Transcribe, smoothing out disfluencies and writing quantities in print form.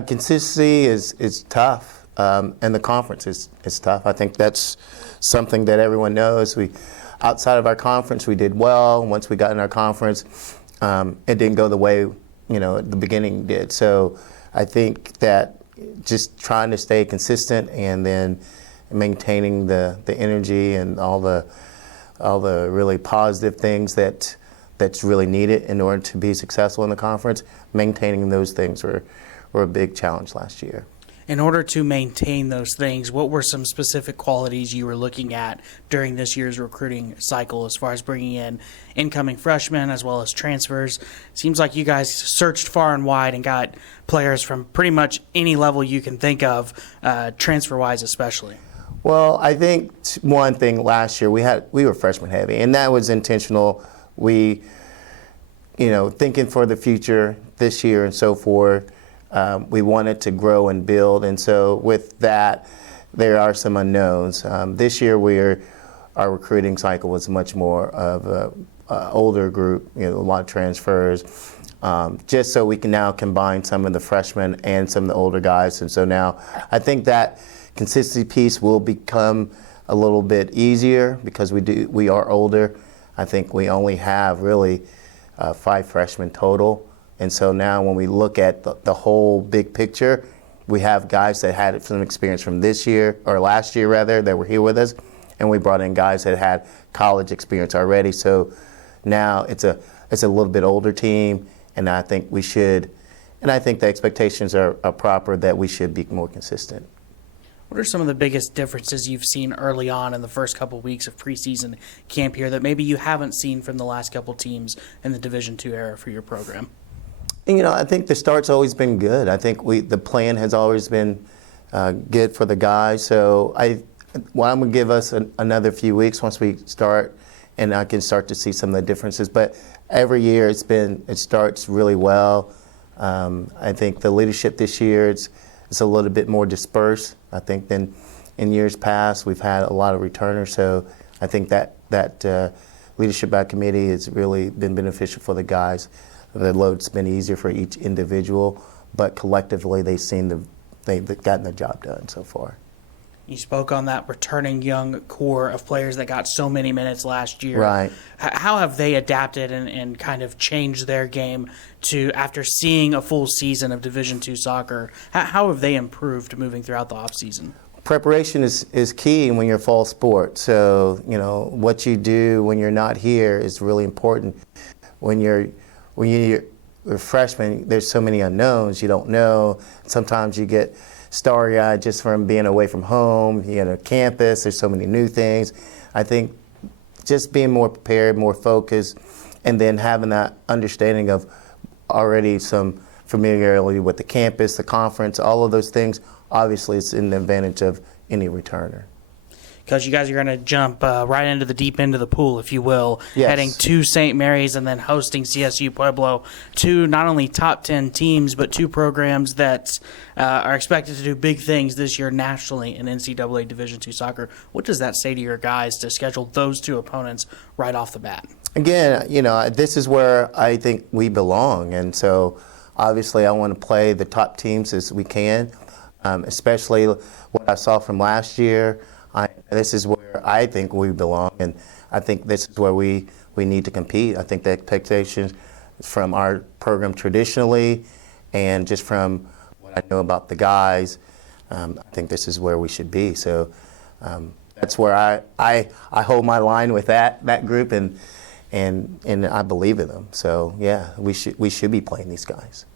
Consistency is tough, and the conference is tough. I think that's something that everyone knows. Outside of our conference, we did well. Once we got in our conference, it didn't go the way the beginning did. So I think that just trying to stay consistent and then maintaining the energy and all the really positive things that's really needed in order to be successful in the conference, maintaining those things were a big challenge last year. In order to maintain those things, what were some specific qualities you were looking at during this year's recruiting cycle as far as bringing in incoming freshmen as well as transfers? It seems like you guys searched far and wide and got players from pretty much any level you can think of, transfer-wise especially. Well, I think one thing last year, we were freshman heavy, and that was intentional. We, thinking for the future this year and so forth, we wanted to grow and build, and so with that, there are some unknowns. This year, our recruiting cycle was much more of an older group, a lot of transfers, just so we can now combine some of the freshmen and some of the older guys, and so now I think that consistency piece will become a little bit easier because we are older. I think we only have really 5 freshmen total. And so now when we look at the whole big picture, we have guys that had some experience from this year, or last year rather, that were here with us. And we brought in guys that had college experience already. So now it's a little bit older team, and I think I think the expectations are proper that we should be more consistent. What are some of the biggest differences you've seen early on in the first couple of weeks of preseason camp here that maybe you haven't seen from the last couple teams in the Division II era for your program? I think the start's always been good. I think the plan has always been good for the guys. So I'm going to give us another few weeks once we start, and I can start to see some of the differences. But every year it starts really well. I think the leadership this year it's a little bit more dispersed, I think, than in years past. We've had a lot of returners, so I think that leadership by committee has really been beneficial for the guys. The load's been easier for each individual, but collectively they've gotten the job done so far. You spoke on that returning young core of players that got so many minutes last year. Right. How have they adapted and kind of changed their game after seeing a full season of Division II soccer? How have they improved moving throughout the offseason? Preparation is key when you're fall sport. So, what you do when you're not here is really important. When you're a freshman, there's so many unknowns. You don't know. Sometimes you get starry-eyed just from being away from home, campus. There's so many new things. I think just being more prepared, more focused, and then having that understanding of already some familiarity with the campus, the conference, all of those things, obviously it's in the advantage of any returner. Because you guys are going to jump right into the deep end of the pool, if you will, yes. Heading to St. Mary's and then hosting CSU Pueblo, 2 not only top 10 teams, but 2 programs that are expected to do big things this year nationally in NCAA Division II soccer. What does that say to your guys to schedule those 2 opponents right off the bat? Again, this is where I think we belong, and so obviously I want to play the top teams as we can, especially what I saw from last year. This is where I think we belong, and I think this is where we need to compete. I think the expectations from our program traditionally and just from what I know about the guys, I think this is where we should be. So that's where I hold my line with that group, and I believe in them. So, yeah, we should be playing these guys.